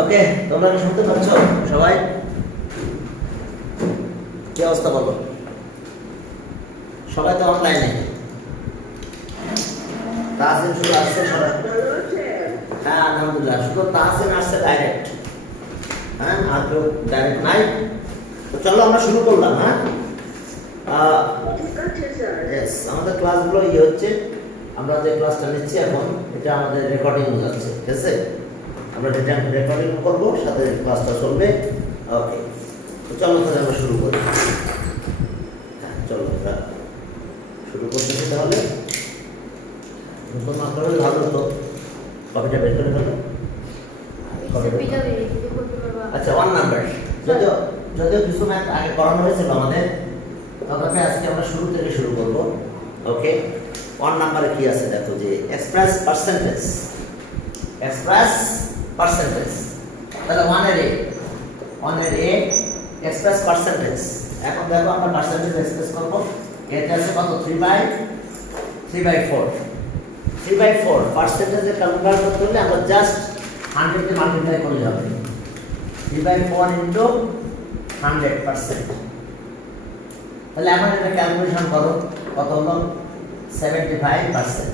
ওকে, তোমরা কি শুনতে পাচ্ছ সবাই? কি অবস্থা বলো? সবাই তো অনলাইনে। তাহসিন শুধু আসছে সবাই? হ্যাঁ আলহামদুলিল্লাহ, শুধু তাহসিন আসছে ডাইরেক্ট। হ্যাঁ, আর কেউ ডাইরেক্ট নাই। তো চলো আমরা শুরু করলাম। হ্যাঁ, আমাদের ক্লাসগুলো হচ্ছে, আমরা যে ক্লাসটা নিচ্ছি এখন এটা আমাদের রেকর্ডিং যাচ্ছে, ঠিক আছে? আমরা রেকর্ডিং করবো, সাথে ক্লাসটা চলবে। ওকে, তো চলো তাহলে আমরা শুরু করি। হ্যাঁ চলো আমরা শুরু করতেছি তাহলে। নতুন মাত্র ভালো তো কপিটা বের করে ফেলো। আচ্ছা, 1 নাম্বার যদিও যদিও কিছু ম্যাথ আগে করানো হয়েছিল আমাদের, তথাপি আজকে আমরা শুরু থেকে শুরু করব। ওকে, 1 নাম্বারে কি আছে দেখো, যে এক্সপ্রেস পার্সেন্টেজ। এক্সপ্রেস পার্সেন্টেজ, তাহলে 1 এর এ এক্সপ্রেস পার্সেন্টেজ। এখন দেখো আমরা পার্সেন্টেজ এক্সপ্রেস করব। এতে আছে কত? 3/4। 3/4 পার্সেন্টেজে কনভার্ট করতে হলে আমরা জাস্ট 100 কে মাল্টিপ্লাই করলে হবে। 3/4 ইনটু 100%। তাহলে এখন এটা ক্যালকুলেশন করো, কত হলো? 75%।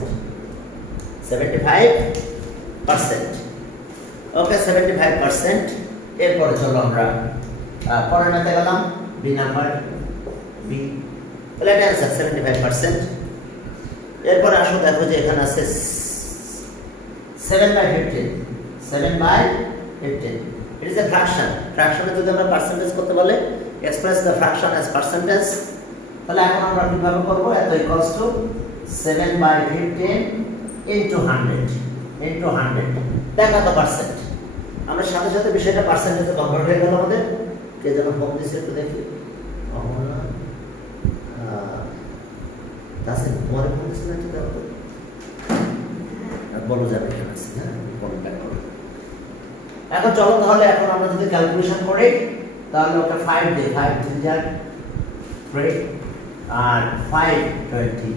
75%। ওকে, 75%। এরপরে চলো আমরা পরের ম্যাথে গেলাম, বি নাম্বার। বি, তাহলে এটা আছে 75%। এরপরে আসো দেখো যে এখানে আছে 7/15। 7/15 it is a fraction. ফ্র্যাকশনে যদি আমরা পার্সেন্টেজ করতে বলে, express the fraction as percentage, তাহলে এখন আমরা কিভাবে করব? এত ইকুয়ালস টু 7/15 ইনটু 100 ইনটু 100। দেখা তো পার্সেন্ট, আমরা সাথে সাথে বিষয়টা পার্সেন্টেজে কনভার্ট হয়ে গেল আমাদের। কে যেন ফোন দিচ্ছে, একটু দেখি। তাহসিন তোমার ফোন দিচ্ছে না? ঠিক আছে, বলো যাবে কেন আছে। হ্যাঁ, ফোনটা করো। এখন চলো তাহলে এখন আমরা যদি ক্যালকুলেশন করি, তাহলে ওটা 5 দিয়ে 5 3 আর 3 আর 5 20,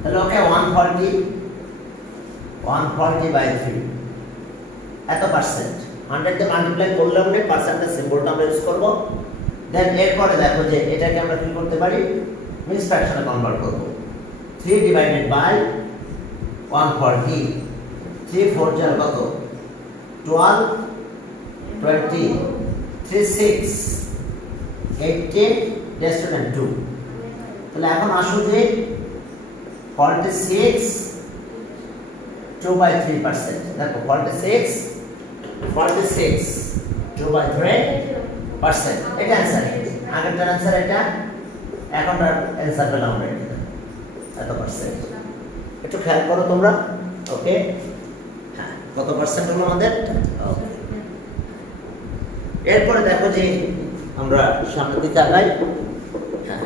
তাহলে ওকে 140/3 এত পার্সেন্ট। 100 কে মাল্টিপ্লাই করলে আমরা পার্সেন্টেজ সিম্বলটা আমরা ইউজ করব। দেন এরপরে দেখো যে এটাকে আমরা কি করতে পারি? মিক্সড ফ্র্যাকশনে কনভার্ট করব। 3/140, 3 4 4 কত? 12 20 3 6 18 2। তাহলে এখন আসো যে 46 2/3%। দেখো 46 2/3%। এটা অ্যান্সার। আগেরটার অ্যান্সার এটা, এখনটার অ্যান্সার পেলাম আমরা এটা এত পার্সেন্ট। একটু খেয়াল করো তোমরা। ওকে, হ্যাঁ, কত পার্সেন্ট হলো আমাদের? ওকে, এরপরে দেখো যে আমরা সামনের দিকে আগাই। হ্যাঁ,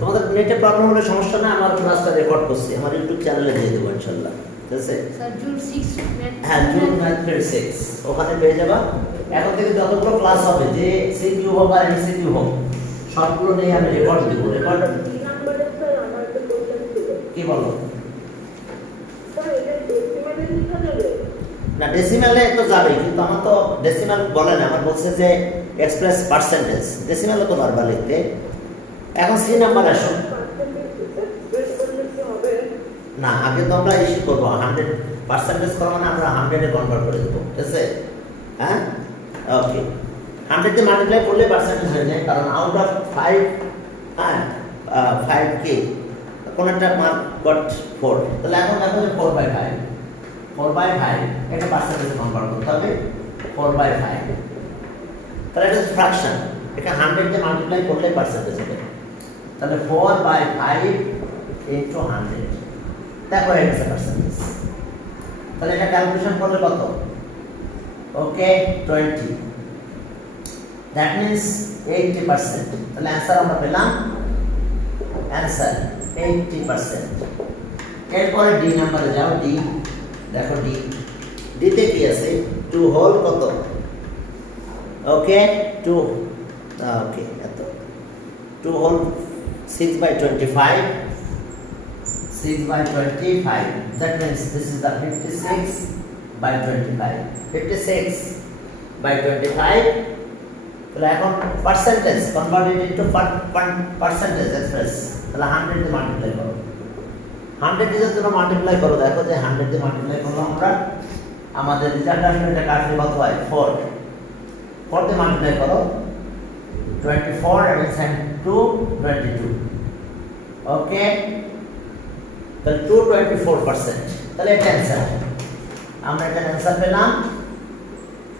তোমাদের নেটে প্রবলেম হলে সমস্যা না, আমার ক্লাসটা রেকর্ড করছি, আমার ইউটিউব চ্যানেলে দিয়ে দেবো ইনশাআল্লাহ, ঠিক আছে? স্যার জুন 6 হ্যাঁ, জুন ম্যাথ 6 ওখানে পেয়ে যাবা। এখন থেকে যতগুলো ক্লাস হবে, যে সিকিউ হোক আর এমসিকিউ হোক, সবগুলো নিয়ে আমি রেকর্ড দেবো। রেকর্ড কি বলো? না, ডেসিমালে তো যাবে, কিন্তু আমার তো ডেসিমাল বলে না, আমার বলছে যে এক্সপ্রেস পার্সেন্টেজ। ডেসিমালে তো বারবার লিখতে। এখন সি নাম্বার আসো। না, আগে তো আমরা ইস্যু করবো 100% করা, মানে আমরা 100 এ কনভার্ট করে দেবো, ঠিক আছে? হ্যাঁ, ওকে, 100 কে মাল্টিপ্লাই করলে পার্সেন্টেজ হয়ে যায়, কারণ আউট অফ 5, হ্যাঁ 5 কে কোনটা মার্ক গট 4। তাহলে এখন দেখো যে 4/5 এটা পার্সেন্টেজ কনভার্ট করতে হবে। 4/5, তাহলে এটা ফ্র্যাকশন, এটা 100 কে মাল্টিপ্লাই করলে পার্সেন্টেজ হবে। তাহলে 4/5 ইনটু 100, দেখো হয়ে গেছে পার্সেন্টেজ। তাহলে এটা ক্যালকুলেশন করলে কত? ওকে, 20, দ্যাট মিন্স 80%। তাহলে অ্যান্সার আমরা পেলাম, অ্যান্সার 80%। এরপরে ডি নাম্বারে যাও। ডি দেখো, ডিতে কি আছে? 2 হোল কত? ওকে, 2 ওকে, এত 2 whole 6/25 6/25. That means this is the 56 by 25 56 by 25 তাহলে এখন percentage converted into percentage express তাহলে 100 দিয়ে মাল্টিপ্লাই করো 100 দিয়ে যখন মাল্টিপ্লাই করো দেখো যে 100 দিয়ে মাল্টিপ্লাই করলে আমরা আমাদের রেজাল্ট আসলে এটা কাটলে কত হয় 4 4 দিয়ে মাল্টিপ্লাই করো 24 and send to 22 ওকে তাহলে 224% তাহলে এটা অ্যানসার আমরা এটা অ্যানসার পেলাম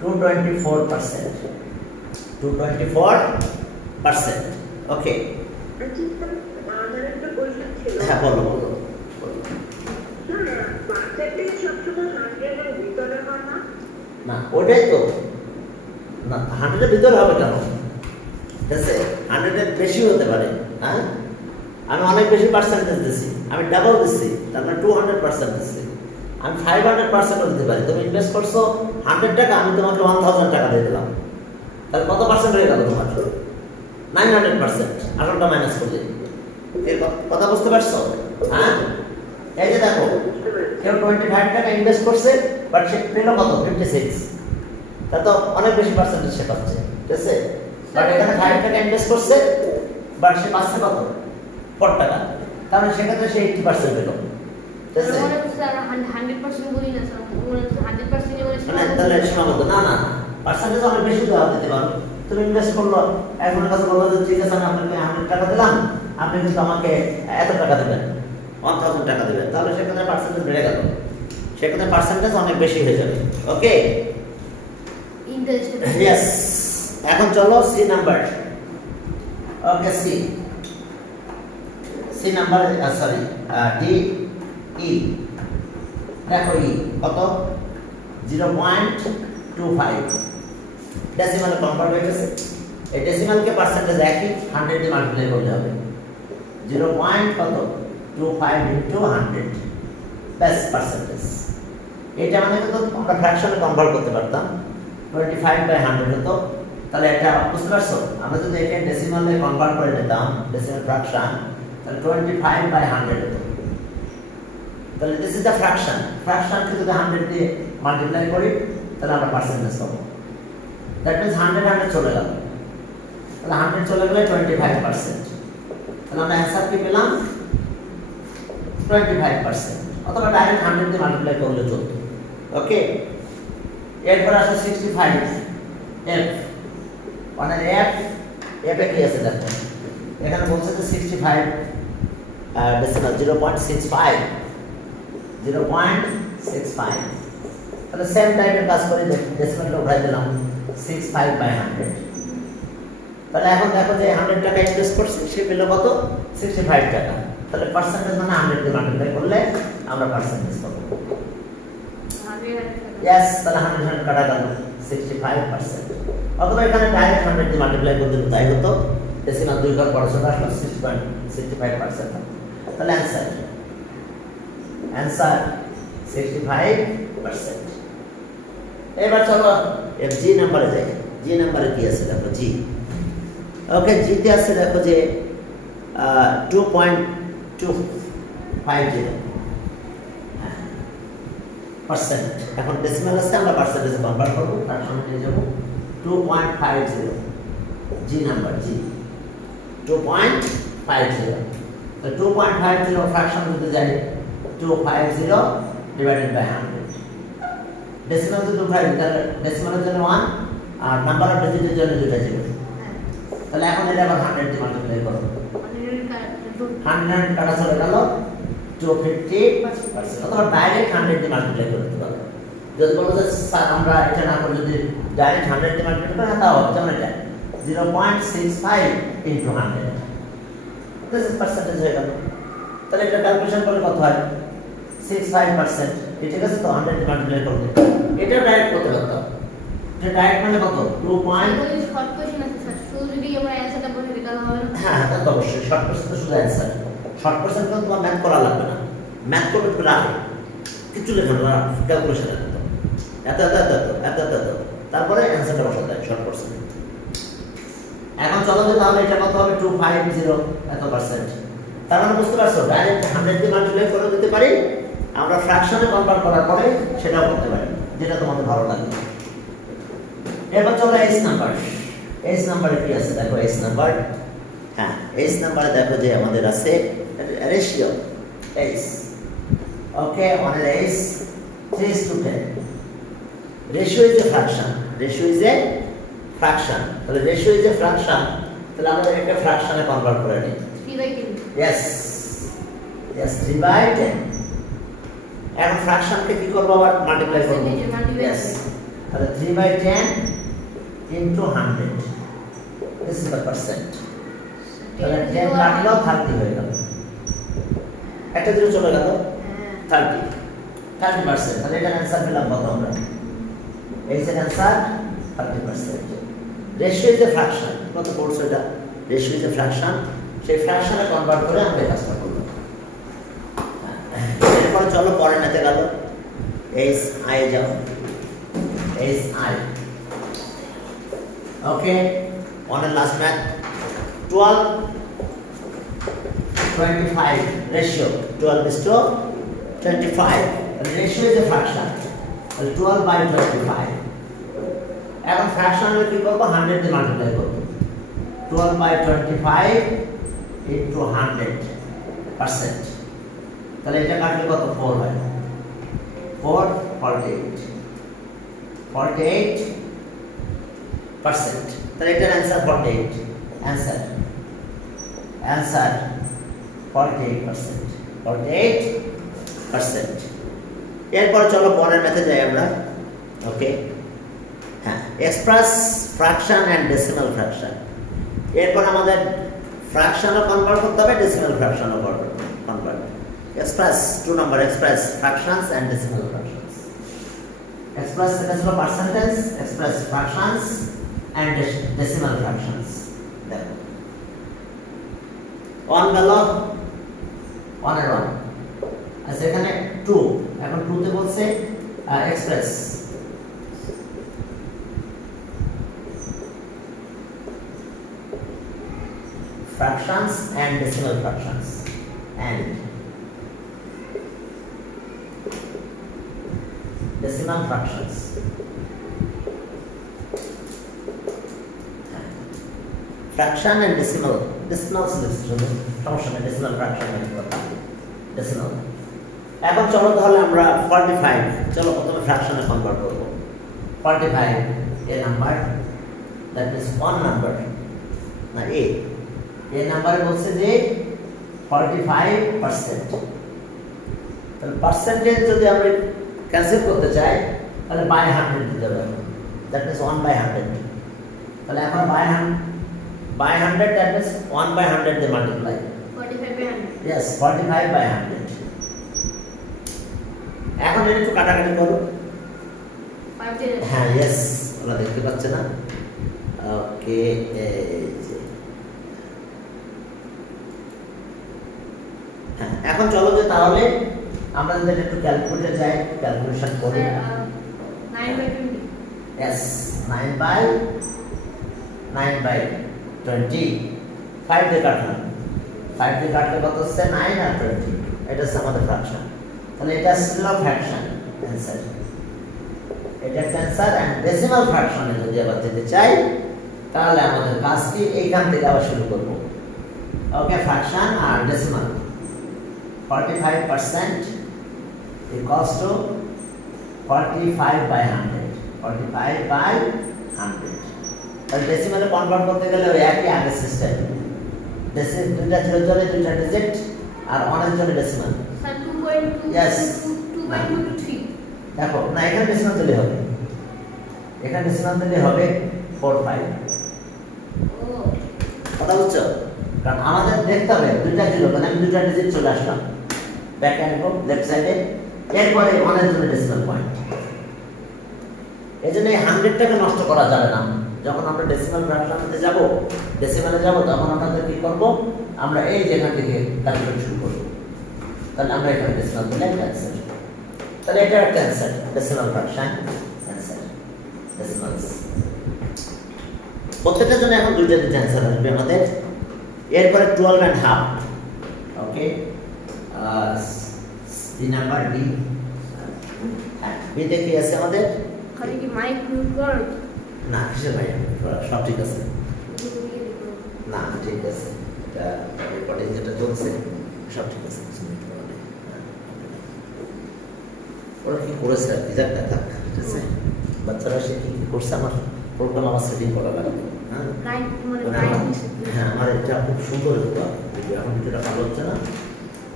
224% 224% ওকে আমার একটা প্রশ্ন ছিল হ্যাঁ বলো পার্সেন্টেজ সবসময় 100 এর ভিতরে হয় না না ওটাই তো না 100 এর ভিতরে হবে কেন ঠিক আছে 100 এর বেশি হতে পারে হ্যাঁ আমি অনেক বেশি পার্সেন্টেজ দিছি আমি ডাবল দিছি তার মানে 200% দিছি আমি 500% দিতে পারি তুমি ইনভেস্ট করছো 100 টাকা আমি তোমাকে 1000 টাকা দিয়ে দিলাম তাহলে কত পার্সেন্ট হয়ে গেল তোমার 900% আসলটা মাইনাস করলে কথা বুঝতে পারছো হ্যাঁ এই যে দেখো কেউ 25 টাকা ইনভেস্ট করছে বাট সে পেল কত 56 তা তো অনেক বেশি পার্সেন্টেজ সে পাচ্ছে ঠিক আছে বাট এখানে 5 টাকা ইনভেস্ট করছে বাট সে পাচ্ছে কত 4 টাকা তার মানে সেক্ষেত্রে সে 80% পেল ঠিক আছে মানে 100% বলি না স্যার 100% বলে মানে তাহলে সীমাবদ্ধ না না পার্সেন্টেজ অনেক বেশি দেওয়া দিতে পারো তুমি ইনভেস্ট করলো একজনের কাছে বললো যে ঠিক আছে আমি আপনাকে 100 টাকা দিলাম আপনি কিন্তু আমাকে এত টাকা দেবেন 1000 টাকা দেবেন তাহলে সেক্ষেত্রে পার্সেন্টেজ বেড়ে গেল সেক্ষেত্রে পার্সেন্টেজ অনেক বেশি হয়ে যাবে ওকে ইন্টারেস্ট ইয়েস এখন চলো C number okay C number sorry D E দেখো ই কত 0.25 ডেসিমালে কনভার্ট হয়ে গেছে এই ডেসিমালকে পার্সেন্টেজ একই 100 দিয়ে মাল্টিপ্লাই করলে হবে 0.25 ইনটু 100 প্লাস পার্সেন্টেজ এটা মানে কিন্তু আমরা ফ্র্যাকশনে কনভার্ট করতে পারতাম 25 বাই 100 হতো তাহলে এটা বুঝতে পারছো আমরা যদি এটা ডেসিমালে কনভার্ট করে নিতাম ডেসিমাল ফ্র্যাকশন তাহলে 25 বাই 100 হতো তাহলে দিস ইজ দ্য ফ্র্যাকশনকে যদি 100 দিয়ে মাল্টিপ্লাই করি তাহলে আমরা পার্সেন্টেজ পাবো দ্যাট মিন্স 100 চলে গেল তাহলে 100 চলে গেলে 25% তাহলে আমরা অ্যানসার কি পেলাম 25% অথবা ডাইরেক্ট 100 দিয়ে মাল্টিপ্লাই করলে চলতো ওকে এরপর আসে 65 এফ মানে এফ এফ এ কি আছে দেখো এখানে বলছে যে 65 ডেসিমাল 0.65 তাহলে সেম টাইপের কাজ করে ডেসিমালটা উঠাই দিলাম 65 বাই 100 তাহলে এখন দেখো যে 100 টাকা ইনভেস্ট করছি সে পেল কত 65 টাকা তাহলে পার্সেন্টেজ মানে 100 দিয়ে মাল্টিপ্লাই করলে আমরা পার্সেন্টেজ পাবো ইয়েস তাহলে 100 কাটা গেল 65% অথবা এখানে ডাইরেক্ট 100 দিয়ে মাল্টিপ্লাই করতে তাই হতো ডেসিমাল দুই ঘর বড় ছোট আসলো 65% তাহলে অ্যানসার 65%। এবার চলো এর জি নাম্বারে যাই জি নাম্বারে কি আছে দেখো জি ওকে জিতে আছে দেখো যে 2.250 পার্সেন্ট এখন ডেসিমাল আছে আমরা পার্সেন্টেজে কনভার্ট করব তার সঙ্গে নিয়ে যাব 2.50 জি নাম্বার জি 2.50 তো 2.50 ফ্র্যাকশন যদি যাই 250 ডিভাইডেড বাই 100 ডেসিমাল যদি উঠাই তাহলে ডেসিমালের জন্য 1 আর নাম্বার অফ ডিজিটের জন্য 2টা জিরো তাহলে এখন এটা আবার 100 দিয়ে মাল্টিপ্লাই করো 100 কাটা চলে গেল 250% অথবা ডাইরেক্ট 100 দিয়ে মাল্টিপ্লাই করতে পারো যদি বলো যে স্যার আমরা এটা না করে যদি ডাইরেক্ট 100 দিয়ে মাল্টিপ্লাই করি তাও হবে যেমন এটা 0.65 ইনটু 100 দিস ইজ পার্সেন্টেজ হয়ে গেল তাহলে এটা ক্যালকুলেশন করলে কত হয় 65% ঠিক আছে তো 100 দিয়ে মাল্টিপ্লাই করলে এটা ডাইরেক্ট করতে পারতাম এটা ডাইরেক্ট মানে কত 2. শর্ট কোশ্চেন আছে স্যার শুধু যদি আমরা অ্যানসারটা বলে দিতে হবে না হ্যাঁ তা তো অবশ্যই শর্ট কোশ্চেন তো শুধু অ্যানসার শর্ট কোশ্চেন তো তোমার ম্যাথ করা লাগবে না ম্যাথ করবে তো রাখো কিছু লেখা না ক্যালকুলেশন এত তারপরে অ্যানসারটা বসাতে হয় শর্ট কোশ্চেন এখন চলো যে তাহলে এটা কত হবে 250 এত পার্সেন্ট তার মানে বুঝতে পারছো ডাইরেক্ট 100 দিয়ে মাল্টিপ্লাই করে দিতে পারি আমরা ফ্র্যাকশনে কনভার্ট করার পরে সেটাও করতে পারি যেটা তোমাদের ভালো লাগে। এবার চলো এস নাম্বার। এস নাম্বারে কি আছে দেখো, এস নাম্বার, হ্যাঁ এস নাম্বারে দেখো যে আমাদের আছে রেশিও এস। ওকে, আমাদের এস 3:10। Ratio is a fraction, ratio is a fraction. তাহলে রেশিও ইজ এ ফ্র্যাকশন, তাহলে আমরা একটা ফ্র্যাকশনে কনভার্ট করে নিই। 3/10 ইয়েস ইয়েস, 3/10। এখন ফ্র্যাকশনকে কি করব, আবার মাল্টিপ্লাই করব। Percentage multiply ইয়েস, করব। তাহলে 3/10 into 100, this is the percent। তাহলে 10 কাটলো 30 হয়ে গেল, একটা দিকে চলে গেল 30%। তাহলে এটার অ্যান্সার পেলাম কত আমরা? এই যে answer 30%। Ratio is a fraction, কত পড়ছো এটা? রেশিও ইজ এ ফ্র্যাকশন, সেই ফ্র্যাকশনে কনভার্ট করে আমরা এই কাজটা করব। এরপর চলো পরের ম্যাথে গেল, এইচ আই যাও, H I. Okay, on the last math, 12, 25 ratio, 12 is to 25. The ratio is a fraction, 12/25. এখন ফ্র্যাকশন হলে কি করব, 100 দিয়ে মাল্টিপ্লাই করব। 12/25 into 100%, তাহলে এটা কাটলে কত? 4 হয়, 4 48%। তাহলে এটার অ্যান্সার 48, অ্যান্সার 48%। এরপর চলো পরের ম্যাথে যাই আমরা। ওকে, হ্যাঁ, express fraction and decimal fraction. এরপর আমাদের ফ্র্যাকশনও কনভার্ট করতে হবে, ডেসিমাল ফ্র্যাকশনও convert. Express 2 number, express fractions and decimal fractions. Express এটা ছিল percentage, express fractions and decimal fractions. দেখো 1 গেল, 1 এর 1, আচ্ছা এখানে 2, এখন 2 তে বলছে express fractions and decimal fractions and decimal fractions. Fraction and decimal, decimal selection সমস্যা নেই, ডেসিমাল ফ্র্যাকশন এর কথা, ডেসিমাল। এখন চলো তাহলে আমরা 45, চলো প্রথমে ফ্র্যাকশনে কনভার্ট করব। 45 এ নাম্বার, দ্যাট ইজ 1 নাম্বার, না এ নাম্বারে বলছে যে 45%। তাহলে পার্সেন্টেজ যদি আমরা ক্যান্সেল করতে চাই তাহলে বাই 100 দিতে হবে, দ্যাট ইজ 1/100। তাহলে এখন by 100, that means 1/100 they multiply. 45/100 Yes, 45/100. এখন এটা একটু কাটাকাটি করো। 5 দিয়ে হ্যাঁ, ইয়েস, ওরা দেখতে পাচ্ছে না। ওকে, হ্যাঁ, এখন চলো যে তাহলে আমরা যদি একটু ক্যালকুলেটর যাই, ক্যালকুলেশন করি। 9/20 Yes, 9/20, 5 দিয়ে কাটলাম, 5 দিয়ে কাটলে কত হচ্ছে? 9 আর 20, এটা হচ্ছে আমাদের ফ্র্যাকশন। তাহলে এটা ছিল ফ্র্যাকশন অ্যান্সার, এটা অ্যান্সার। এন্ড ডেসিমাল ফ্র্যাকশনে যদি আবার যেতে চাই তাহলে আমাদের কাজটি এইখান থেকে আবার শুরু করব। ওকে, ফ্র্যাকশন আর ডেসিমাল। 45% equals to 45/100, 45/100। তাহলে ডেসিমালে কনভার্ট করতে গেলে ওই একই আগের সিস্টেম, দুইটা জিরোর জন্য দুইটা ডিজিট আর অনেক জন্য ডেসিমাল। Sir 2.2 Yes. 2.2 to 3 দেখো না, এখানে ডেসিমাল দিলে হবে, এখানে ডেসিমাল দিলে হবে 45। ও কথা বুঝছো? কারণ আমাদের দেখতে হবে দুইটা জিরো, মানে আমি দুইটা ডিজিট চলে আসলাম, ব্যাকে আসবো লেফট সাইডে, এরপরে অনেক জন্য ডেসিমাল পয়েন্ট। এই জন্য এই 100টাকে নষ্ট করা যাবে না। যখন আমরা ডেসিমাল ফ্র্যাকশনে যাব, ডেসিমালে যাব, তখন আমাদের কি করব, আমরা এই যেখান থেকে ক্যালকুলেট শুরু করব। তাহলে আমরা এখানে ডেসিমাল দিলে ক্যান্সেল, তাহলে এটা একটা answer, decimal fraction answer, decimals. প্রত্যেকটার জন্য এখন দুইটা দুইটা অ্যান্সার আসবে আমাদের। এরপরে 12.5, ওকে, ডি নাম্বার ডি। হ্যাঁ বিতে কি আছে আমাদের? খালি কি মাইক মিউট করো? না কিসের ভাই সব ঠিক আছে। না ঠিক আছে, এটা রেকর্ডিং যেটা চলছে সব ঠিক আছে, কিছু মিনিট পরে নেই। হ্যাঁ, ওরা কি করেছে আর কি যাক না থাক, ঠিক আছে। বাচ্চারা সে কি করছে আমার প্রোগ্রাম আমার সেটিং করা লাগবে। হ্যাঁ রাইট মানে মানে রাইট হ্যাঁ আমার এটা খুব সুন্দর হতো ভিডিও, এখন ভিডিওটা ভালো হচ্ছে না,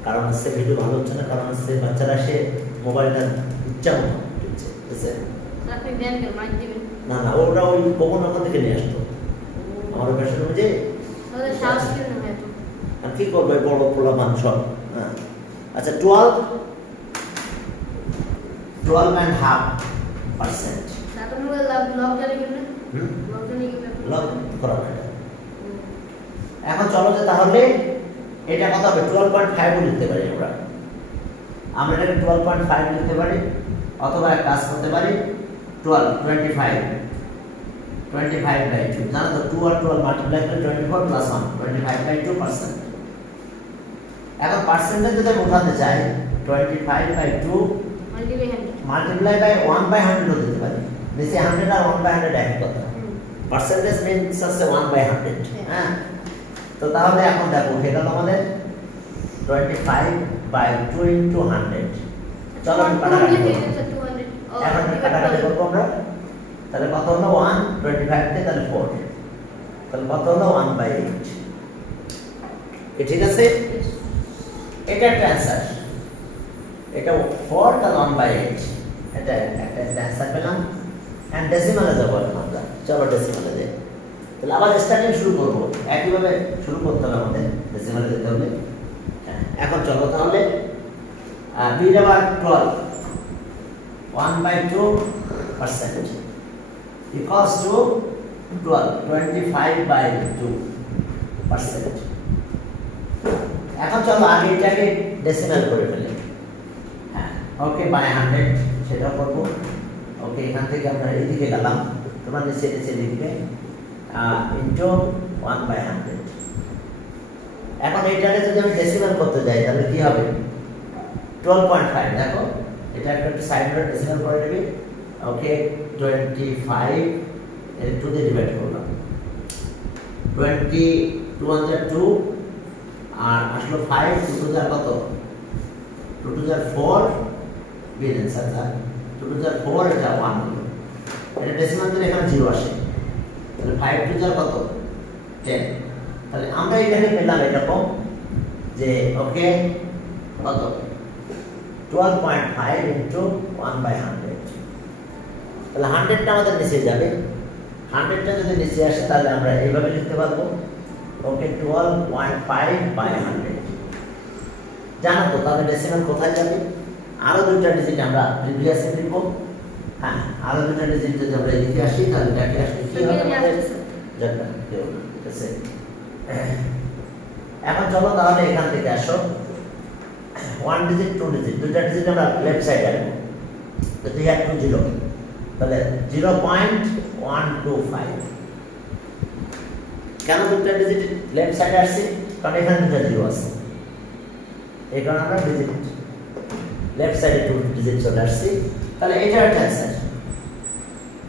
কারণ হচ্ছে ভিডিও ভালো হচ্ছে না, কারণ হচ্ছে বাচ্চারা সে মোবাইলটা ইচ্ছা মতো টিপছে, ঠিক আছে। আপনি দেন কেন মাইক দিবেন? না না ওরা ওই কখন ওখান থেকে নিয়ে আসতো আমার অভ্যাসের অনুযায়ী। তাহলে সাহস কেন না হয় তো? আর কি করবে বড় পোলা মান সব। হ্যাঁ আচ্ছা 12.5%। তারপর মোবাইল লক জানি কেন? হুম লক জানি কেন? লগ করা হয় না। এখন চলো যে তাহলে এটা কত হবে? 12.5 লিখতে পারি আমরা। আমরা এটাকে 12.5 লিখতে পারি, অথবা এক কাজ করতে পারি 25/2 জানো তো 2 আর 12 মাল্টিপ্লাই করে 24 প্লাস 1 25/2%। এখন পার্সেন্টেজ যদি আমি উঠাতে চাই 25/2 মাল্টিপ্লাই বাই 1/100 দিতে পারি, নিচে 100 আর 1/100 একই কথা। পার্সেন্টেজ মিন্স হচ্ছে 1/100। হ্যাঁ তো তাহলে এখন দেখো উঠে গেল আমাদের 25/2 ইন্টু 100। চলো আমি কাটাকাটি করবো, এখন কাটাকাটি করবো আমরা। তাহলে কত হলো 1 25 তে তাহলে 4, তাহলে কত হলো 1/8। ঠিক আছে, এটা একটা অ্যান্সার, এটা 4 তাহলে 1/8, এটা একটা অ্যান্সার পেলাম। এন্ড ডেসিমালে যাব আমরা, চলো ডেসিমালে যাই। তাহলে আবার স্টার্টিং শুরু করব, একইভাবে শুরু করতে হবে আমাদের, ডেসিমালে যেতে হবে। এখন চলো তাহলে বি আবার 12 1/2% equals to 25/2%। এখন চলো আগে এটাকে ডেসিমাল করে ফেলি। হ্যাঁ ওকে বাই 100 সেটা করব। ওকে এখান থেকে আমরা এদিকে গেলাম, তোমরা নিচে নিচে লিখবে ইনটু 1/100। এখন এইটাকে যদি আমি ডেসিমাল করতে যাই তাহলে কি হবে? 12.5 দেখো এটা একটা সাইড নোট ডেসিমাল করে নেবে। ওকে 25 এর 2 দিয়ে ডিভাইড করলাম, 2 আর আসলো 5 2 টু কত? 2 টু 4 বিল অ্যান্সার 2 টু 4 এটা 1 হলো। এটা ডেসিমাল দিলে এখানে 0 আসে, তাহলে 5 টু কত? 10। তাহলে আমরা এখানে পেলাম এরকম যে ওকে কত 12.5 ইনটু 1/100। তাহলে 100টা আমাদের নিচে যাবে, 100টা যদি নিচে আসে তাহলে আমরা এইভাবে লিখতে পারবো ওকে 12.5/100। জানো তো তাহলে ডেসিমাল কোথায় যাবে? আরো দুইটা ডিজিট আমরা প্রিভিয়াসে লিখব। হ্যাঁ আরো দুইটা ডিজিট যদি আমরা এদিকে আসি তাহলে এটাকে আসলে কি হবে আমাদের? জানবা কেউ না, ঠিক আছে। এখন চলো তাহলে এখান থেকে আসো 1 ডিজিট 2 ডিজিট দুইটা ডিজিট আমরা লেফট সাইডে আনবো, তো 3 আর 2 0, তাহলে 0.125। কেন দুইটা ডিজিট লেফট সাইডে আসছে? কারণ এখানে দুইটা 0 আছে, এই কারণে আমরা ডিজিট লেফট সাইডে 2 ডিজিট চলে আসছে। তাহলে এটা একটা অ্যান্সার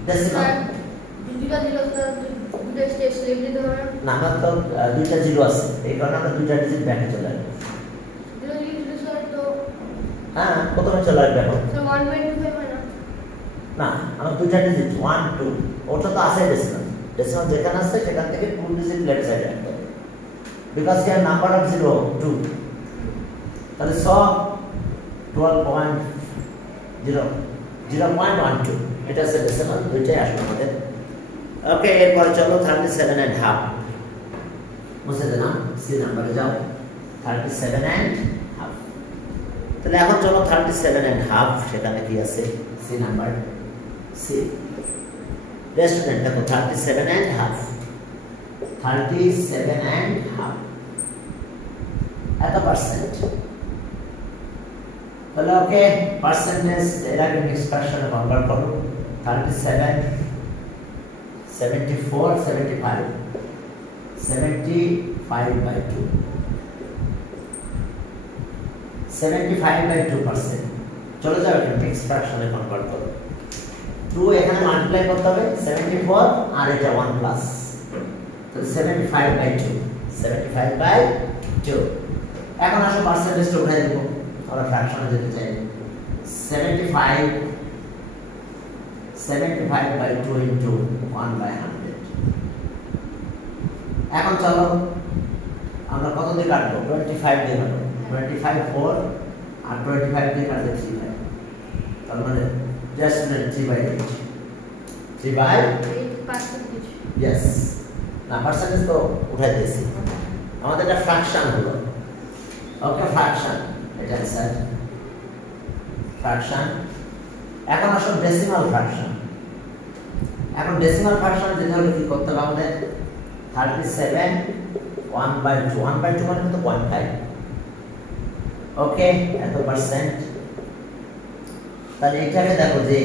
ডেসিমাল। দুইটা দিল তো দুইটা স্টেপস লিখে দিতে হবে না আমরা তো দুইটা 0 আছে, এই কারণে আমরা দুইটা ডিজিট ব্যাকে চলে আসবো। দুইটা লিখে দিলে স্যার তো হ্যাঁ প্রথমে চলে আসবে এখন। স্যার 1/25 হয় না? না আমার দুইটা ডিজিট 1 2 ওটা তো আছে ডেসিমাল, ডেসিমাল যেখানে আছে সেখান থেকে 2 ডিজিট লেফট সাইডে রাখতে হবে, বিকজ হিয়ার নাম্বার অফ 0 2। তাহলে সব 0.12 এটা আছে ডেসিমাল, দুইটাই আসলো আমাদের। ওকে এরপর চলো 37.5 মুছে দিলাম, সি নাম্বারে যাও 37.5। তাহলে এখন চলো 37.5 সেখানে কি আছে? সি নাম্বার সি রেস্টুরেন্ট দেখো 37.5 এত পার্সেন্ট। তাহলে ওকে পার্সেন্টেজ এটাকে এক্সপ্রেশনে কনভার্ট করো 37 74 75 75/2 75/2%। চলে যাবে এটা মিক্সড ফ্র্যাকশনে কনভার্ট করো 2 এখানে মাল্টিপ্লাই করতে হবে 74 আর এটা 1 প্লাস তো 75/2 এখন আসো পার্সেন্টেজটা উঠাই দেব আমরা ফ্র্যাকশনে যেতে চাই 75/2 ইনটু 1/100 এখন চলো আমরা কত দিয়ে কাটবো 25 দিয়ে কাটবো 25 4 আর 25 দিয়ে কাটলে 3 হয় তার মানে জাস্ট 3/8 পার্সেন্টেজ ইয়েস না পার্সেন্টেজ তো উঠাই দিয়েছি আমাদের একটা ফ্র্যাকশন হলো ওকে ফ্র্যাকশন এটা স্যার ফ্র্যাকশন এখন আসো ডেসিমাল ফ্র্যাকশন এখন ডেসিমাল ফ্র্যাকশন যেটা হলো কি করতে হবে আমাদের 37 1/2 1/2 মানে তো 0.5 ওকে এত পার্সেন্ট তাহলে এটাকে দেখো যে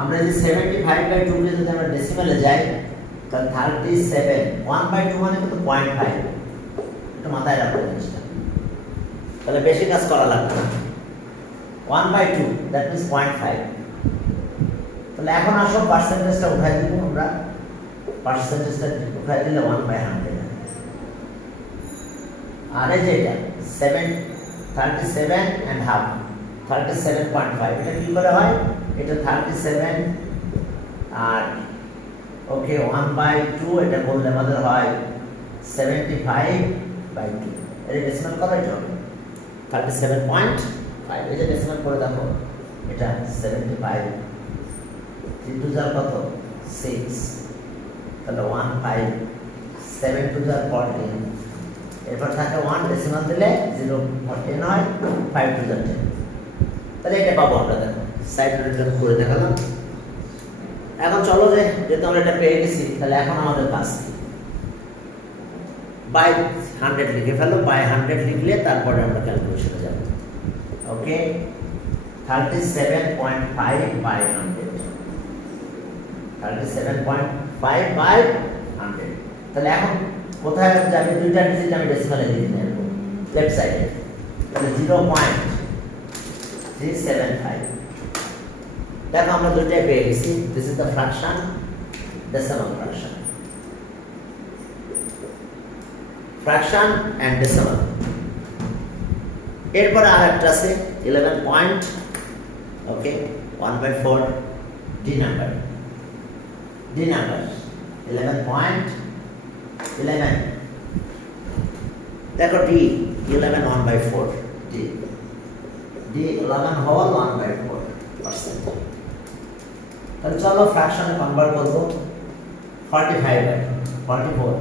আমরা যে 75/2 কে যদি আমরা ডেসিমালে যাই তাহলে 37 1/2 মানে কিন্তু 0.5 এটা মাথায় রাখো জিনিসটা তাহলে বেশি কাজ করা লাগবে না 1/2 দ্যাট মিন্স 0.5 তাহলে এখন আসো পার্সেন্টেজটা উঠাই দিব আমরা পার্সেন্টেজটা উঠাই দিলে 1/100 আর এই যে এটা 37 and half 37.5 এটা কি করে হয় এটা 37 আর ওকে 1/2 এটা করলে আমাদের হয় 75/2 এর ডেসিমাল কত এটা হবে 37.5 এটা ডেসিমাল করে দেখো এটা 75 3 2 যার কত 6 তাহলে 15 7 2 যার 14 এরপর থাকে 1 ডেসিমাল দিলে 0.10 হয় 5 2 যার 10 তাহলে এটা পাবো আমরা দেখো সাইড নোটেশন করে দেখালাম এখন চলো যে যেহেতু আমরা এটা পেয়ে গেছি তাহলে এখন আমাদের কাজ বাই 100 লিখে ফেলো বাই 100 লিখলে তারপরে আমরা ক্যালকুলেশনে যাব ওকে 37.5/100 37.5/100 তাহলে এখন কোথায় যাবে দুইটা ডিজিট আমি ডেসিমালে লিখে নেব লেফট সাইডে তাহলে 0.375 দেখো আমরা দুইটাই পেয়ে গেছি this is the fraction decimal fraction fraction and decimal এরপর আরেকটা আছে 11 পয়েন্ট ওকে 1/4 ডি নাম্বার 11.11 দেখো ডি 11 1/4 ডি 11 হোল 1/4% তাহলে চলো ফ্র্যাকশনে কনভার্ট করব 45/44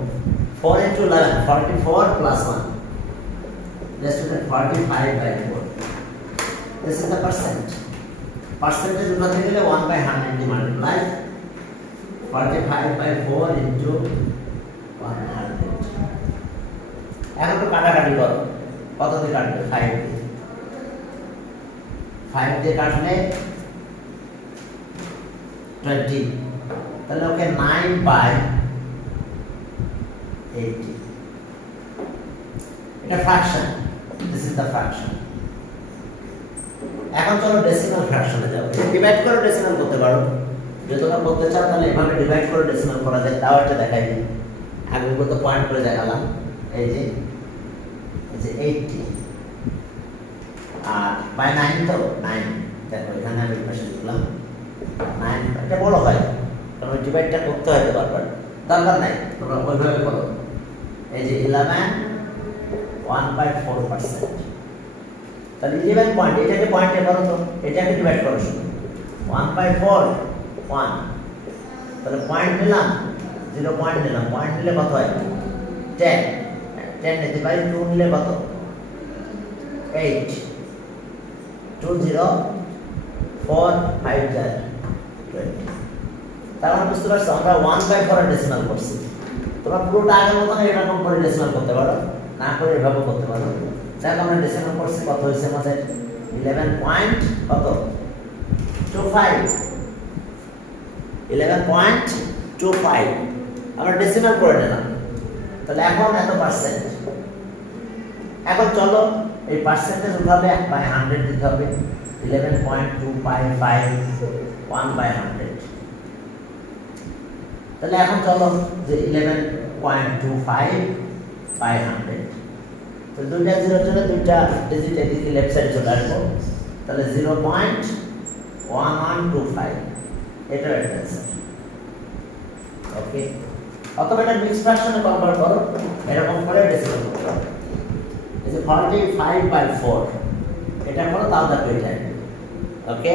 4 into 11 44 plus 1 let's do that 45/4 this is the percentage উঠাতে গেলে 1/100 দিয়ে মাল্টিপ্লাই 45/4 into 100 এখন তো কাটাকাটি করো কত দিয়ে কাটবে 5 দিয়ে কাটলে 20 তাহলে ওকে 9/80 এটা fraction this is the fraction এখন চলো ডেসিমাল ফ্র্যাকশনে যাও ডিভাইড করে ডেসিমাল করতে পারো যদি তোমরা করতে চাও তাহলে এভাবে ডিভাইড করে ডেসিমাল করা যায় তাও একটা দেখাই দিই আগে তো পয়েন্ট করে দেখালাম এই যে 80 আর বাই 9 তো 9 দেখো এখানে আমি পাশে লিখলাম 9 এটা বড় হয় কারণ ডিভাইডটা করতে হয় বারবার দরকার নাই তোমরা ওইভাবে করো এই যে 11 1/4% তাহলে 11 পয়েন্ট এটাকে পয়েন্টে করো তো এটাকে ডিভাইড করো শুধু 1/4 1 তাহলে পয়েন্ট নিলাম 0 পয়েন্ট নিলাম পয়েন্ট নিলে কত হয় 10 নিতে পারি 2 নিলে কত 8 2 0 4 5 20 তার মানে বুঝতে পারছো আমরা 1/4 ডেসিমাল করছি তোমরা পুরোটা আগের মতন এরকম করে ডেসিমাল করতে পারো না করে এভাবে করতে পারো দেখো আমরা ডেসিমাল করছি কত হয়েছে আমাদের 11 পয়েন্ট কত 25 11.25 আমরা ডেসিমাল করে নিলাম তাহলে এখন এত পার্সেন্ট এখন চলো এই পার্সেন্টেজ উঠালে বাই 100 দিতে হবে 11.255 1/100 তাহলে এখন চলো যে 11.25 500 তো দুইটা জিরোর জন্য দুইটা ডিজিট এদিকে লেফট সাইডে চলে আসবো তাহলে 0.1125 এটা অ্যান্সার ওকে অথবা এটা মিক্স ফ্র্যাকশনে কনভার্ট করো এরকম করে ডেসিমাল করো এই যে 45/4 এটা করো তাও দেখো এটা ওকে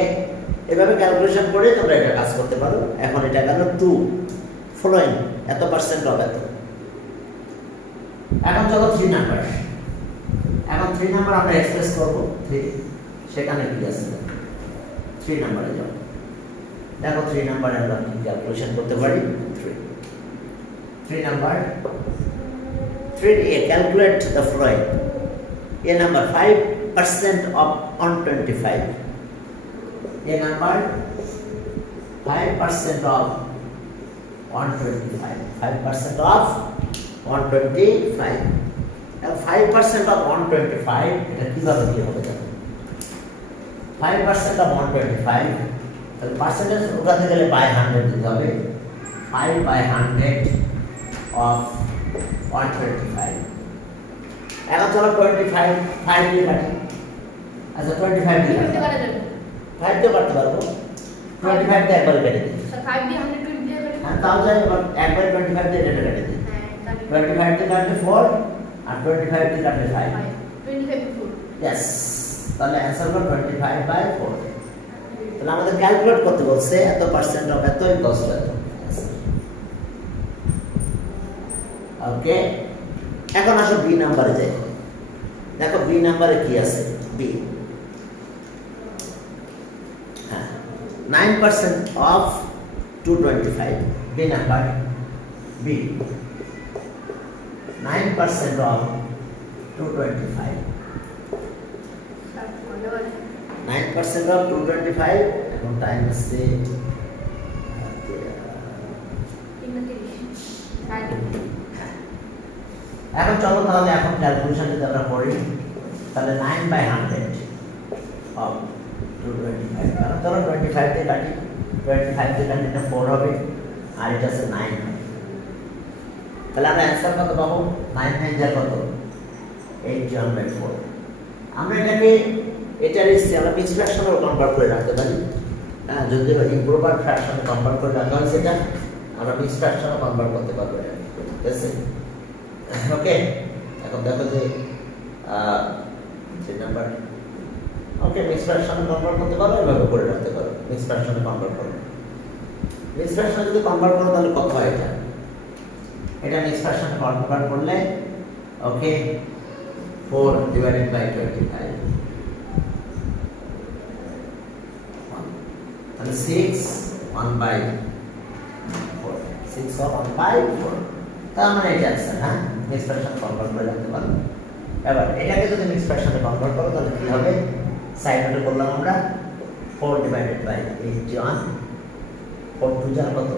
এভাবে ক্যালকুলেশন করে তোমরা এটা কাজ করতে পারো এখন এটা গেল 2 ফলোইং এত পার্সেন্ট হবে তো এখন চলো 3 নাম্বার এখন 3 নাম্বার আমরা এক্সপ্রেস করব 3 সেখানে কি আছে 3 নাম্বারে যাও দেখো 3 নাম্বারে আমরা কি ক্যালকুলেশন করতে পারি 3 number 3a calculate the following a number 5% of 125 a number 5% of 125 5% of 125 and 5% of 125 এটা কিভাবে কি হবে দেখো 5% of 125 তাহলে পার্সেন্টেজ উঠাতে গেলে বাই 100 দিতে হবে 5/100 of 125 এখন চলো 25 5 দিয়ে কাটি আচ্ছা 25 দিয়ে কাটি 5 দিয়ে কাটতে পারবো 25 দিয়ে একবার কেটে দিই স্যার 5 দিয়ে 120 দিয়ে কাটে হ্যাঁ তাও যাই একবার 25 দিয়ে এটা কেটে দিই 25 দিয়ে কাটলে 4 আর 25 দিয়ে কাটলে 5 25/4 यस তাহলে आंसर হলো 25/4 তাহলে আমাদের ক্যালকুলেট করতে বলছে এত পার্সেন্ট অফ এত ইকুয়ালস টু এত ওকে এখন আসো বি নাম্বারে যাই দেখো বি নাম্বারে কি আছে বি হ্যাঁ 9% of 225 B number B 9% of 225 9% of 225 এখন টাইম আছে 33 এখন চলো তাহলে এখন ক্যালকুলেশন যদি আমরা করি তাহলে 9/100 অফ 225 কারণ ধরো 25 দিয়ে কাটি 25 দিয়ে কাটি এটা 4 হবে আর এটা আছে 9 তাহলে আমরা অ্যানসার কত পাবো 9 9 যা কত 81/4 আমরা এটাকে এটার আমরা মিক্স ফ্র্যাকশনে কনভার্ট করে রাখতে পারি হ্যাঁ যদি ইমপ্রপার ফ্র্যাকশনে কনভার্ট করে রাখা হয় সেটা আমরা মিক্স ফ্র্যাকশনে কনভার্ট করতে পারবো এটা ঠিক আছে ওকে এখন দেখো যে 3 নাম্বার ওকে মিক্স ফ্র্যাকশনে কনভার্ট করতে পারো এভাবে করে রাখতে পারো মিক্স ফ্র্যাকশনে কনভার্ট করো মিক্স ফ্র্যাকশনে যদি কনভার্ট করো তাহলে কত হয় এটা মিক্স ফ্র্যাকশনে কনভার্ট করলে ওকে 4/25 তাহলে 6 1/4 6 or 1/4 তার মানে এটা অ্যানসার হ্যাঁ মিক্স ফ্র্যাকশন কনভার্ট করে রাখতে পারো এবার এটাকে যদি মিক্স ফ্র্যাকশনে কনভার্ট করো তাহলে কি হবে সাইড নোটে করলাম আমরা 4/81 4 2 যা কত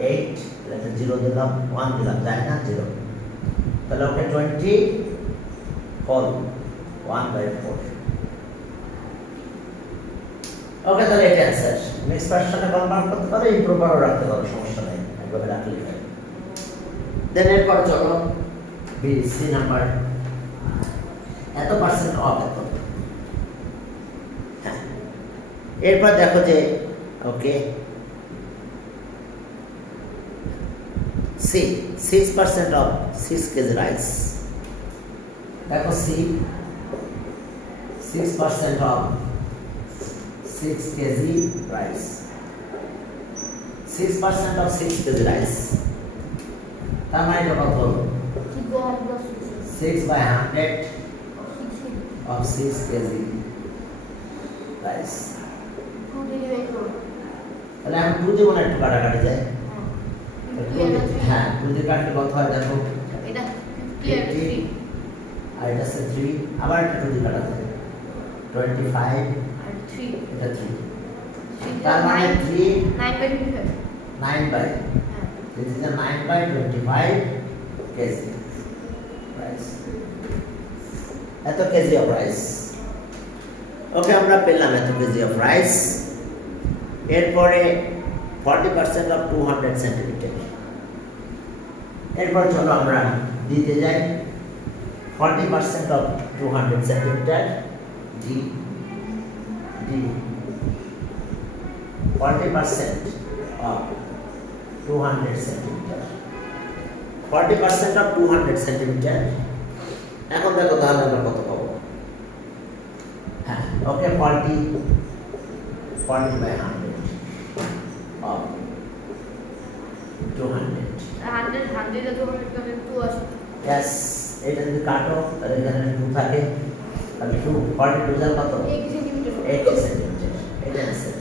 8 এটা 0 দিলাম 1 দিলাম তাই না 0 তাহলে ওকে 20 হল 1/4 ওকে তাহলে এটা অ্যানসার মিক্স ফ্র্যাকশনে কনভার্ট করতে পারো ইমপ্রপারও রাখতে পারো সমস্যা নেই একভাবে রাখলেই হয় দেন এরপর চলো বি সি নাম্বার এত পার্সেন্ট অফ এত হ্যাঁ এরপর দেখো যে okay C 6% of 6 kg rice দেখো C 6% of 6 kg rice 6% of 6 kg rice তার মানে এটা কত হলো 6/100 of 6 kg rice তাহলে আমি 2 দিব না একটু কাটাকাটি যায় হ্যাঁ 2 দিয়ে কাটলে কত হয় দেখো এটা 50 আর এটা আছে 3 আবার একটা 2 দিয়ে কাটা যায় 25 আর 3 এটা 3 তার মানে 3 9/25 9/, this is a 9/25 kg rice এত কেজি অফ রাইস। ওকে, আমরা পেলাম এত কেজি অফ রাইস। এরপরে 40% অফ 200 সেন্টিমিটার। এরপর চলো আমরা দিতে যাই 40% of 200 centimetre D D 40% of 200 centimetre. 40% of 200 centimetre. এখন দেখো তাহলে আমরা কত পাবো। হ্যাঁ, ওকে, 40 by 100 of 200. 100 2 আসে। Yes, এটা যদি কাটো তাহলে এখানে 2 থাকে, তাহলে 2 40 2 যার কত 80 সেন্টিমিটার। 80 সেন্টিমিটার। এটা অ্যান্সার,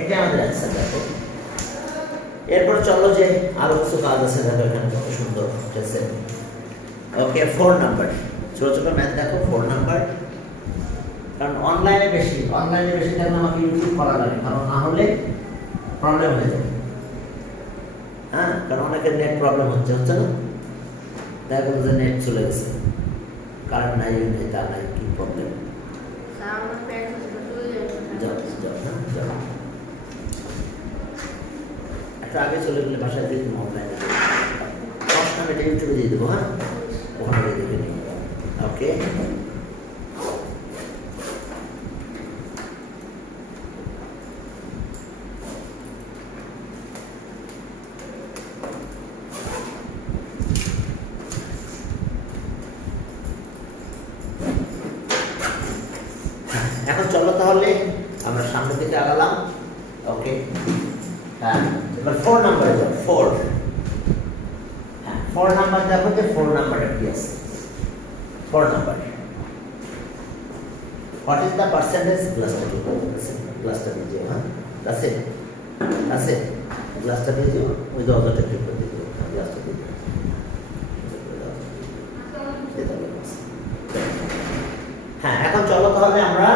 এটা আমাদের অ্যান্সার। দেখো এরপর চলো যে আরো কিছু কাজ আছে, দেখো এখানে কত সুন্দর আছে। ওকে, 4 নাম্বার ছোট ছোট ম্যাথ দেখো। 4 নাম্বার, কারণ অনলাইনে বেশি থাকলে আমাকে ইউটিউব করা লাগে, কারণ না হলে প্রবলেম হয়ে যাবে। হ্যাঁ, কারণ অনেকের নেট প্রবলেম হচ্ছে না, দেখো যে নেট চলে গেছে, কারেন্ট নাই, তার নাই, কি প্রবলেম। স্যার আমার প্যান্ট চলে যাও যাবে। যাও। একটা আগে চলে গেলে বাসায় দিয়ে তুমি অনলাইনে 10 নাম এটা ইউটিউবে দিয়ে দেবো। হ্যাঁ, ওখানে দিয়ে দেখে নিই। ওকে, এখন চলো তাহলে আমরা সামনের দিকে আগালাম। ওকে, হ্যাঁ, এবার 4 নাম্বারে যাও। 4, হ্যাঁ 4 নাম্বার দেখো যে 4 নাম্বারটা কি আছে। 4 number, what is the percentage গ্লাসটা দিয়ে হ্যাঁ আছে গ্লাসটা দিয়ে দিও, ওই দরজাটা ঠিক করে দিও, গ্লাসটা দিয়ে দিও। হ্যাঁ, এখন চলো তাহলে আমরা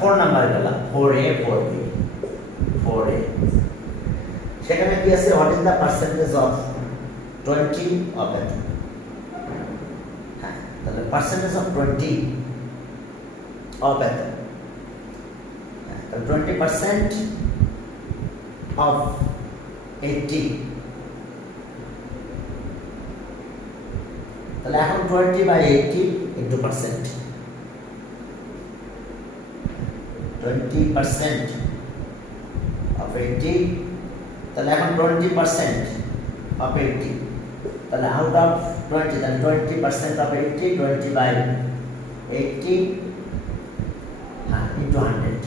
4 নাম্বারে গেলাম। 4A 4B 4A, সেখানে কি আছে, what is the percentage of 20 of এত। হ্যাঁ, তাহলে পার্সেন্টেজ অফ 20 অফ এত, তাহলে 20% অফ 80। তাহলে এখন 20 by 80 into percent, 20% of 80, তাহলে এখন 20% of 80, তাহলে out of 20, তাহলে 20% of 80, 20 by 80, হ্যাঁ, into 100,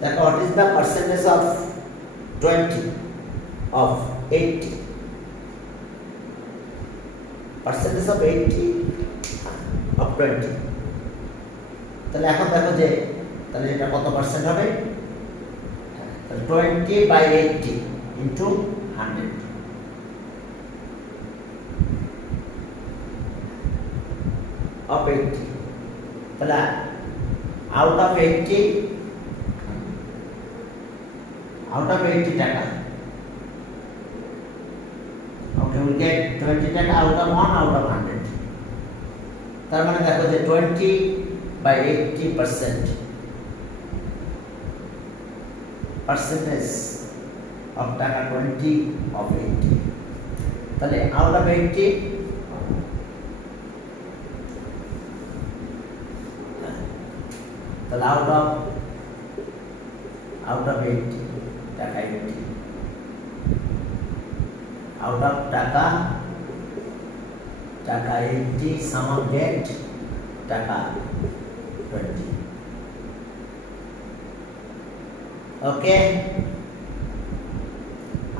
দেখো what is the percentage of 20 of 80, percentage of 80 of 20, তাহলে এখন দেখো যে তাহলে এটা কত পার্সেন্ট হবে, তাহলে 20 by 80 into 100, of 80, তাহলে out of 80 টাকা, okay, we get 20 টাকা out of 1 out of 100, তার মানে দেখো যে 20 by 80% percentage of টাকা 20 of 80, তাহলে out of 80, তাহলে out of 80 টাকা 80, out of টাকা 80 sum of get টাকা 20, okay,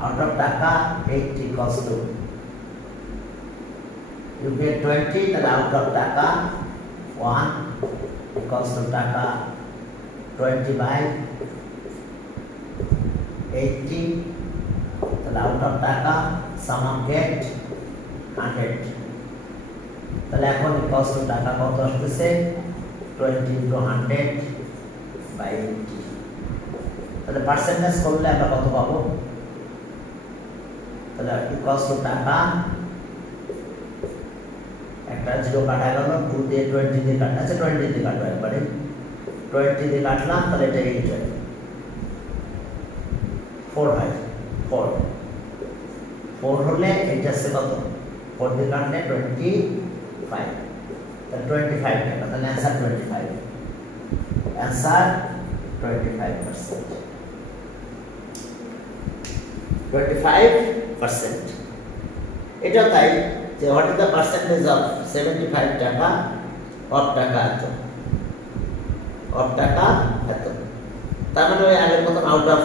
out of টাকা 80 equals to, you get 20, তাহলে out of টাকা 1 equals to টাকা 20 by 80, তাহলে out of টাকা sum of get 100, তাহলে এখন equals to টাকা কত আসতেছে 20 into 100 by 80, তাহলে পার্সেন্টেজ করলে আমরা কত পাবো তাহলে ইকুয়ালস টু টাকা, একটা জিরো কাটা গেল, 2 দিয়ে 20 দিয়ে কাটা, আচ্ছা 20 দিয়ে কাটবো একবারে, 20 দিয়ে কাটলাম, তাহলে এটা 8 হয়, 4 হয়, 4 হলে এটা আছে কত, 4 দিয়ে কাটলে 25, তাহলে 25 টাকা, তাহলে অ্যান্সার 25, অ্যান্সার 25%, 25%। এটাও তাই যে what is the percentage of 75 টাকা অফ টাকা এত, অফ টাকা এত, তার মানে ওই আগের মতন আউট অফ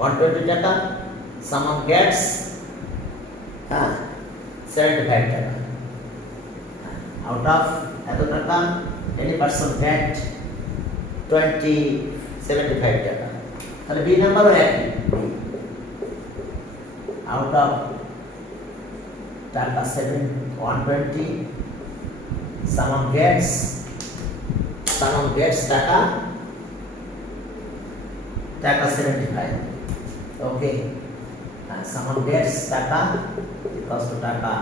120 টাকা সামান গেটস 75 টাকা, আউট অফ এত টাকা এনি পারসন গেট 75 টাকা, তাহলে বি নাম্বারও একই, আউট অফ টাকা 120 someone gets টাকা 75, ওকে, someone gets টাকা equals to টাকা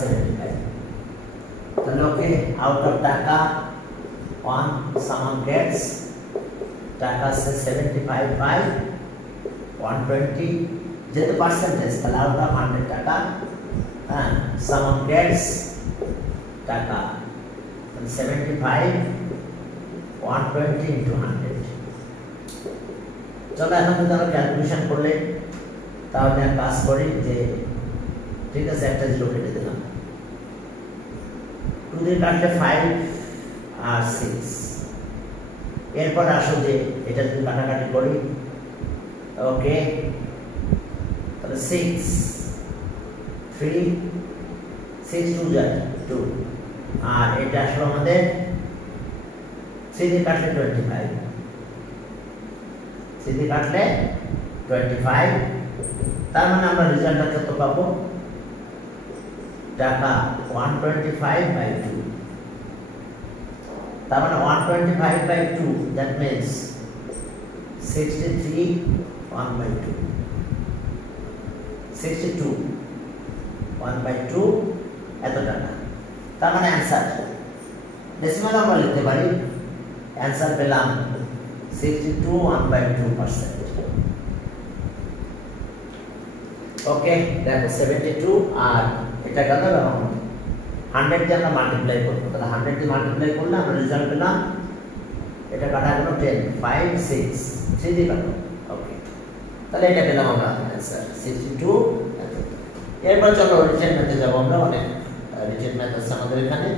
75, তাহলে ওকে, আউট অফ টাকা 1 someone gets টাকা 75 by 120, যেহেতু পার্সেন্টেজ তাহলে আউট অফ 100 টাকা, someone gets টাকা 75 120 into 100। চলো এখন যদি আমরা ক্যালকুলেশন করলে তাহলে এক কাজ করি যে ঠিক আছে, একটা জিরো কেটে দিলাম, 2 দিয়ে কাটলে 5 আর 6, এরপর আসো যে এটা যদি কাটাকাটি করি, ওকে, তাহলে 6 3 6 2 যায় 2, আর এটা আসলে আমাদের 3 দিয়ে কাটলে 25, 3 দিয়ে কাটলে 25, তার মানে আমরা রেজাল্টটা কত পাবো, টাকা 125 by 2, তার মানে 125 by 2 that means 63 1 by 2, 62 1 by 2 এত টাকা, তার মানে অ্যান্সার ডেসিমাল আমরা লিখতে পারি, অ্যান্সার পেলাম 62 1 by 2%। ওকে, দেখো 72 আর এটা গেল, এবং 100 দিয়ে আমরা মাল্টিপ্লাই করবো, তাহলে 100 দিয়ে মাল্টিপ্লাই করলে আমরা রেজাল্ট পেলাম, এটা কাটা গেল 10 5 6 3 দিয়ে কাটো, ওকে, তাহলে এটা পেলাম আমরা অ্যান্সার 62। এরপর চলো রিটেন ম্যাথে যাবো আমরা, অনেক রিটেন ম্যাথ আছে আমাদের এখানে।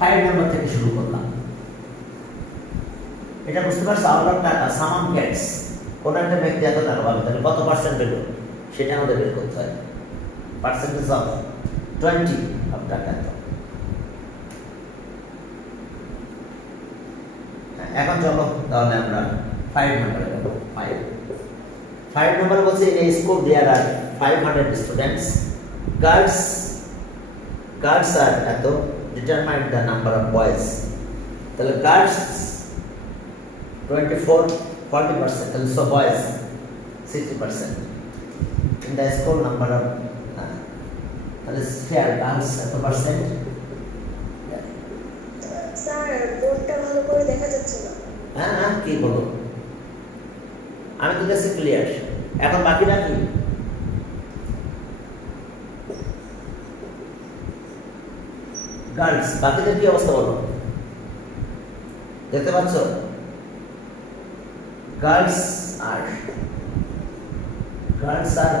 5 নম্বর থেকে শুরু করলাম, এটা বুঝতে পারছো, আউট অফ টাকা সামান গেটস, কোন একটা ব্যক্তি এত টাকা পাবে, তাহলে কত পার্সেন্ট পেল সেটা আমাদের বের করতে হয়, পার্সেন্টেজ অফ 20 অফ টাকা এত। এখন চলো তাহলে আমরা 5 নম্বরে যাব। 5 নম্বর বলছে in a school there are 500 students, girls are এত, determine the number of boys, তাহলে girls 24 40%, তাহলে so boys 60%, in the school number of তাহলে here girls এত পার্সেন্ট। স্যার বোর্ডটা ভালো করে দেখা যাচ্ছে না। হ্যাঁ কি বলো, আমি তো দেখছি ক্লিয়ার, এখন বাকিটা কি, গার্লস, বাকিদের কি অবস্থা বলো, দেখতে পাচ্ছ, গার্লস আর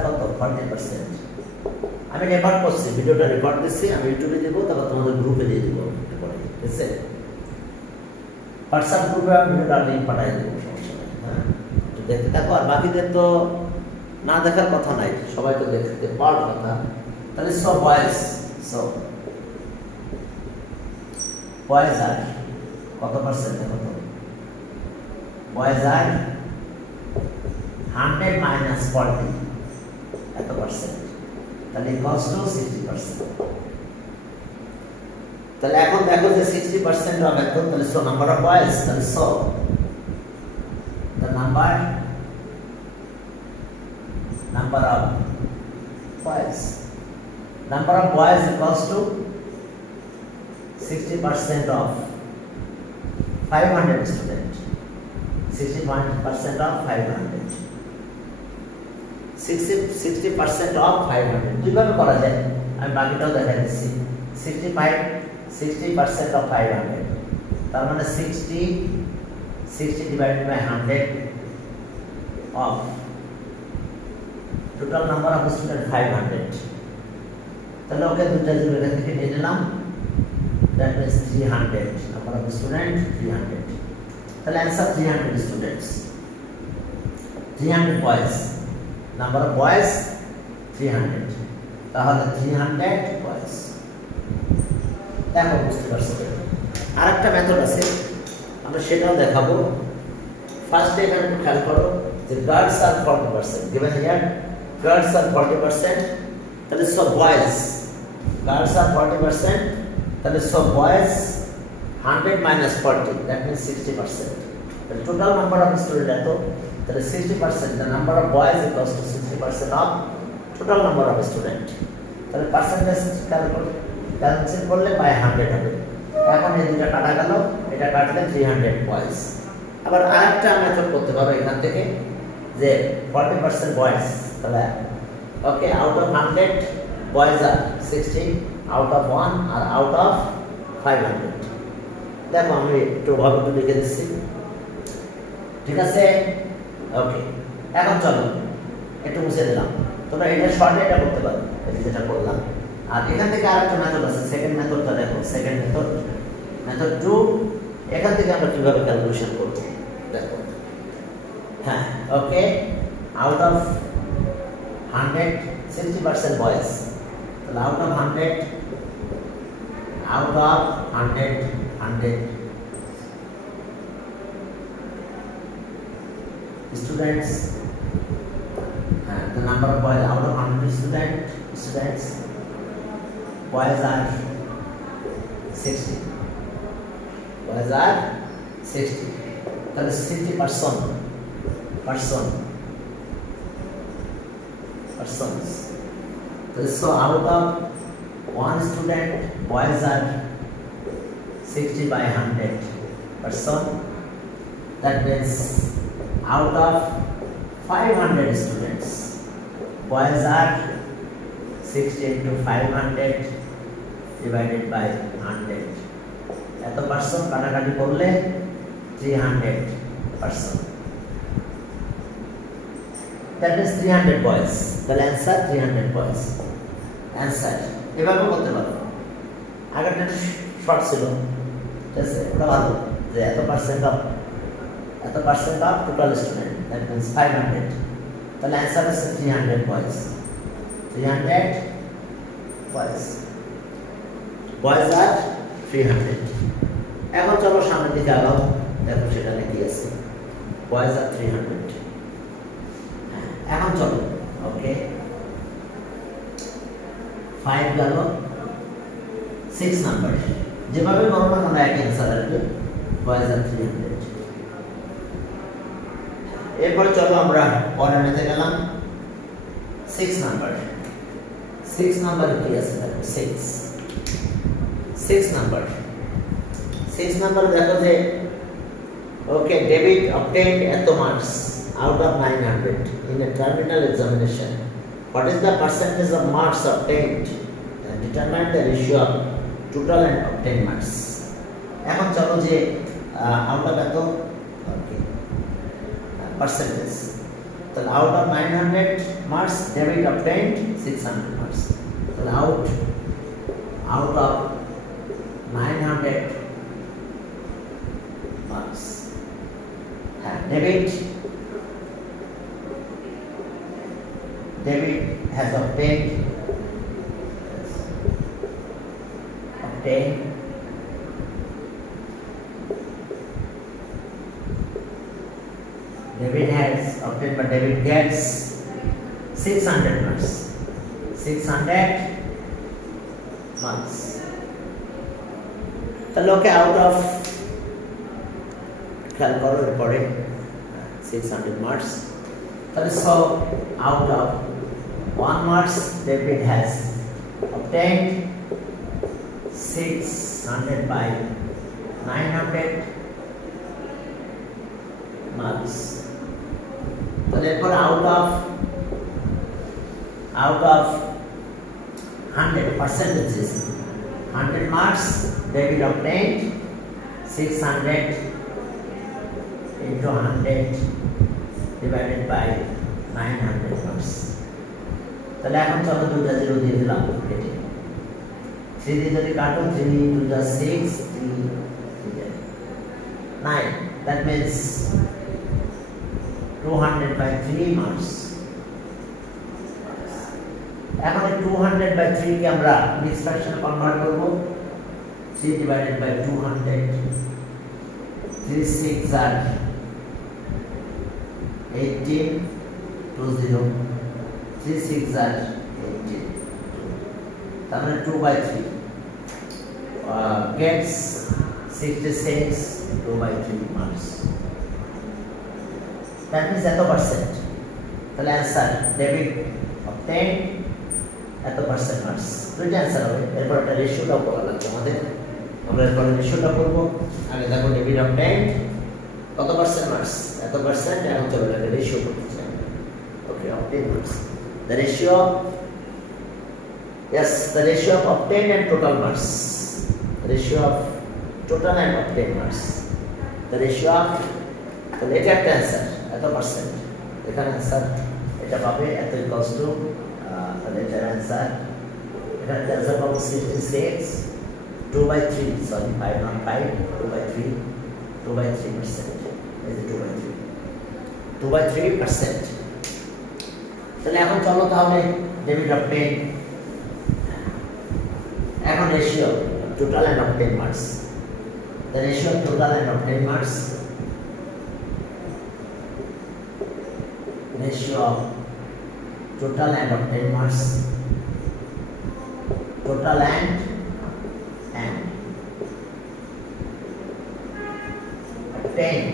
কত 40%। আমি রেকর্ড করছি, ভিডিওটা রেকর্ড দিচ্ছি, আমি ইউটিউবে দেবো, তারপর তোমাদের গ্রুপে দিয়ে দেবো, ঠিক আছে, হোয়াটসঅ্যাপ গ্রুপে আমি ভিডিওটা লিঙ্ক পাঠিয়ে দেবো, সমস্যা নেই, হ্যাঁ একটু দেখতে থাকো। আর বাকিদের তো না দেখার কথা নাই, সবাই তো দেখতে পাওয়ার কথা, তাহলে সব বয়েজ, বয়েজ আর কত পার্সেন্ট, কত বয়েজ আর 100 minus 40 এত পার্সেন্ট, তাহলে ইকুয়ালস টু 60%। তাহলে এখন দেখো যে 60% অফ এত, তাহলে সো নাম্বার অফ বয়েজ, তাহলে so number of boys. Number of boys equals to 60% of 500 students. 60% of 500. 60% of 500. কিভাবে করা যায় আমি বাকিটাও দেখা দিচ্ছি। 60% of 500 তার মানে 60 divided by 100 of total number of students 500. তাহলে ওকে দুটো জিরো এখান থেকে নিয়ে নিলাম, that means 300 number of students 300. তাহলে answer 300 students, 300 boys, number of boys 300, তাহলে 300 boys। দেখো বুঝতে পারছো, আরেকটা মেথড আছে আমরা সেটাও দেখাবো। ফার্স্টে এখানে একটু খেয়াল করো যে girls R 40%, given here girls are 40%, তাহলে সব বয়েজ, গার্লস আর 40%, তাহলে সব boys 100 minus 40, that means 60%. The total number of students এত, তাহলে 60%, the number of boys equals to 60% of total number of students. তাহলে পার্সেন্টেজ ক্যালকুলেট করলে বাই 100 হবে। এখন এই দুটো কাটা গেল, এটা কাটলে 300 বয়েজ। আবার আরেকটা মেথড করতে পারো এখান থেকে যে 40% বয়েজ, তাহলে ওকে আউট অফ 100 বয়েজ আর 60, আউট অফ 1 আর আউট অফ 500। দেখো আমি একটু ভাবে একটু লিখে দিচ্ছি, ঠিক আছে? ওকে, এখন চলো একটু মুছে দিলাম, তোমরা এটা শর্টে এটা করতে পারো, এই যেটা করলাম। আর এখান থেকে আরেকটা মেথড আছে, সেকেন্ড মেথডটা দেখো, সেকেন্ড মেথড 2। এখান থেকে আমরা কিভাবে ক্যালকুলেশন করব দেখো। হ্যাঁ, ওকে, আউট অফ 100 60% বয়েজ, তাহলে out of 100 students, the number of boys out of 100 students boys are 60, boys are 60, তাহলে 60% persons, so out of 1 student boys are 60 by 100 person, that means out of 500 students boys are 60 into 500 divided by 100, এত person কাটাকাটি করলে 300 person, that is 300 boys, তাহলে answer 300 boys answer. এভাবে করতে পারো, আগেরটা short ছিল, ঠিক আছে? ওটা ভালো যে এত percent of total student, that means 500, তাহলে आंसर আছে 300 boys, 300 boys are 300। এখন চলো সামনের দিকে আগাও, দেখো সেখানে কি আছে, boys are 300। এখন চলো, ওকে 5 গেল, 6 নাম্বার যেভাবে গণনা আমরা একই অ্যান্সার আসবে, boys are 300। এরপর চলো আমরা পরের মেথডে গেলাম, 6 নাম্বার। 6 নাম্বারে কি আছে দেখো, 6 নাম্বার দেখো যে ওকে ডেবিট obtained এত marks out of 900 in a terminal examination. What is the percentage of marks obtained? And determine the ratio of total and obtained marks. এখন চলো যে out of এত ওকে percentage, তাহলে out of 900 marks debit obtained 600 marks, তাহলে out of 900 marks debit has obtained David has obtained, but David gets 600 marks. 600 marks. তাহলে okay out of খেয়াল করো এরপরে 600 marks. That is so out of 1 marks, David has obtained 600 by 900 marks. So therefore, out of 100 percentages, 100 marks, David obtained 600 into 100 divided by 900 marks. তাহলে এখন চলো দুটো zero দিয়ে দিলাম কেটে 3 দিয়ে যদি কাটো 3 into the 6 3 9, that means 200 by 3 marks. এখন এই 200 by 3 কে আমরা মিক্সড ফ্র্যাকশনে কনভার্ট করব 3 divided by 200 3 6 are 18 20 3 6 are 18 তার মানে 2 by 3 gets 66 2 by 3 marks. That means এত পার্সেন্ট। তাহলে অ্যান্সার ডেভিড অবটেইন এত পার্সেন্ট মার্কস। দুইটা অ্যান্সার হবে। এরপর একটা রেশিওটাও করা লাগবে আমাদের। আমরা এরপর রেশিওটা করব। আগে দেখো ডেভিড অবটেইন কত পার্সেন্ট মার্কস, এত পার্সেন্ট। এখন চলো একটা রেশিও করতে চাই। Okay, obtain marks, the ratio, yes, the ratio of obtained and total marks, ratio of total and obtained marks, the ratio of, তাহলে এটা একটা অ্যান্সার এত পার্সেন্ট। এখানে অ্যান্সার এটা পাবে এত ইকুয়ালস টু, তাহলে এটার অ্যান্সার এখানে অ্যান্সার পাবো 66 2 by 3, সরি 5 not 5 2 by 3 3%, এই যে 2 by 3%। তাহলে এখন চলো তাহলে ডেভিড অবটেইন, এখন ratio total and obtain marks, the ratio of total and obtained marks, ratio of total and obtained marks, total and obtained,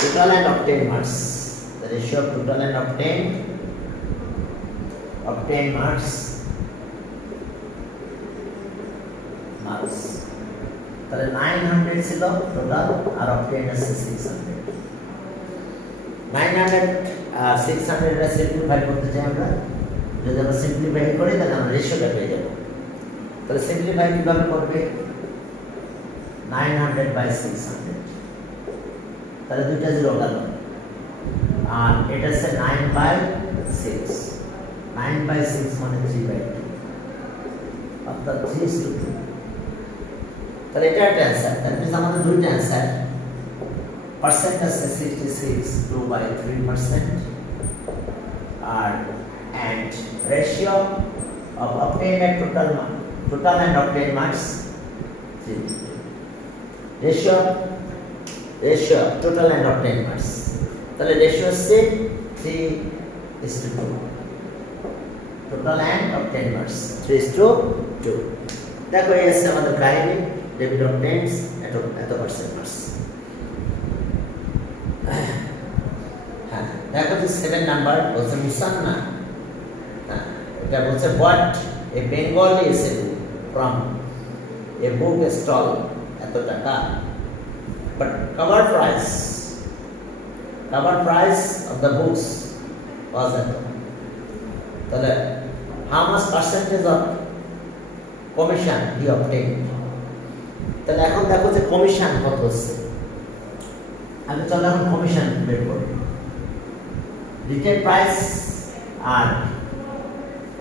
total and obtained marks, the ratio of total and obtained marks, তাহলে 900 ছিল total আর obtain আছে 600। 900 আর 600 এর simplify করতে চাই আমরা। যদি আমরা simplify করি তাহলে আমরা রেশিওটা পেয়ে যাব। তাহলে সিম্পলিফাই কিভাবে করবে? 900 বাই 600, তাহলে দুইটা জিরো গেল, আর এটা হচ্ছে 9 বাই 6, 9 বাই 6 মানে 3 বাই 2, অর্থাৎ 3:2। তাহলে এটা একটা অ্যান্সার। দ্যাট মিন্স আমাদের দুইটা অ্যান্সার। পার্সেন্ট আছে 66 2 by 3%, আর and ratio of obtained and total and obtained marks 3, ratio total and obtained marks, তাহলে রেশিও হচ্ছে 3:2, total and obtained marks 3:2। দেখো এই আছে আমাদের কাহিনী, ডেভিড অবটেইনস এত পার্সেন্ট মার্কস। হ্যাঁ, দেখো যে 7 নাম্বার বলছে মুসান্না, এটা বলছে what a Bengali essay from a book stall এত টাকা, but cover price of the books was এত। তাহলে how much percentage of commission he obtained? তাহলে এখন দেখো যে কমিশন কত হচ্ছে। আমি চলো এখন কমিশন বের করি। রিটেল প্রাইস আর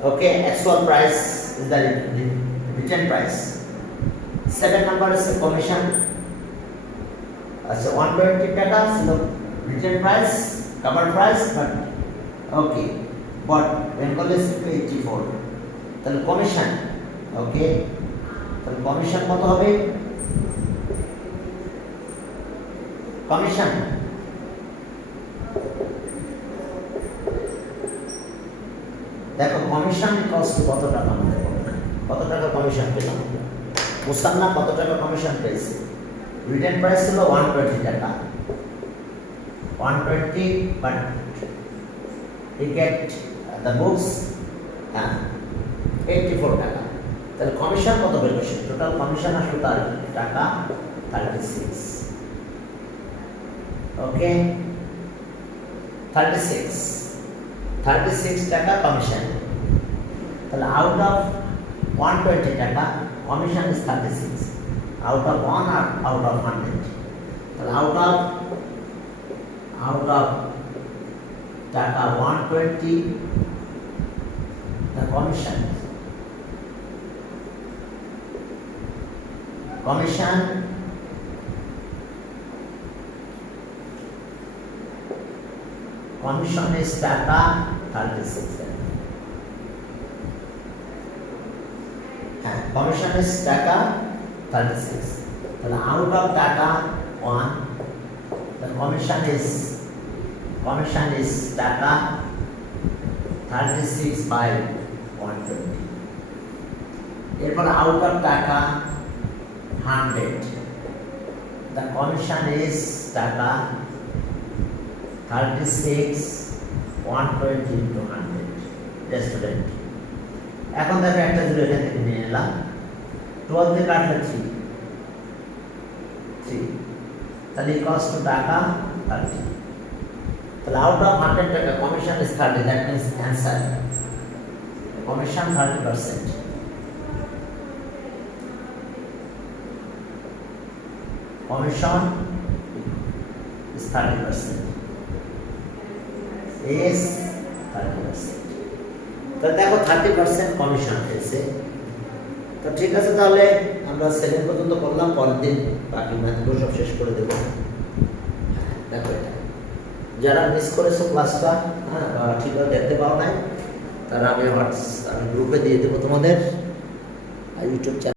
okay actual price is the retail price. 7 number আছে কমিশন, আচ্ছা 120 টাকা ছিল retail price, cover price, but okay but বেঙ্গল ইজ 84। তাহলে কমিশন, ওকে তাহলে কমিশন কত হবে? কমিশন দেখো কমিশন কস্ট কত টাকা, আমাদের কত টাকা কমিশন পেলাম? মুসান্না কত টাকা কমিশন পেয়েছে? রিটেন প্রাইস ছিল 120 টাকা, 120, but he get the books 84 টাকা। তাহলে কমিশন কত বের করছে? টোটাল কমিশন আসলে তার টাকা 36। ওকে, 36 টাকা কমিশন। তাহলে আউট অফ 120 টাকা কমিশন ইজ 36, আউট অফ 1 আর আউট অফ 100। তাহলে আউট অফ টাকা 120 the commission is টাকা 36। হ্যাঁ, কমিশন is টাকা 36। তাহলে আউট অফ টাকা 1, the commission is টাকা 36 by 120। এরপর আউট অফ টাকা 100, the commission is টাকা 36 120 into 100 স্টুডেন্ট। এখন দেখো একটা জিরো এখান থেকে নিয়ে নিলাম, 12 দিয়ে কাটলে 3, তাহলে ইকুয়ালস টু টাকা 30। তাহলে আউট অফ 100 টাকা commission is 30, that means answer commission 30%। Commission is 30%, is 30%। তো দেখো 30% কমিশন হয়েছে। তো ঠিক আছে, তাহলে আমরা 7 পর্যন্ত করলাম, পরের দিন বাকি ম্যাথগুলো সব শেষ করে দেবো। দেখো এটা যারা মিস করেছো ক্লাসটা, হ্যাঁ, বা ঠিকভাবে দেখতে পাও নাই, তারা আমি গ্রুপে দিয়ে দেবো তোমাদের ইউটিউব চ্যানেল।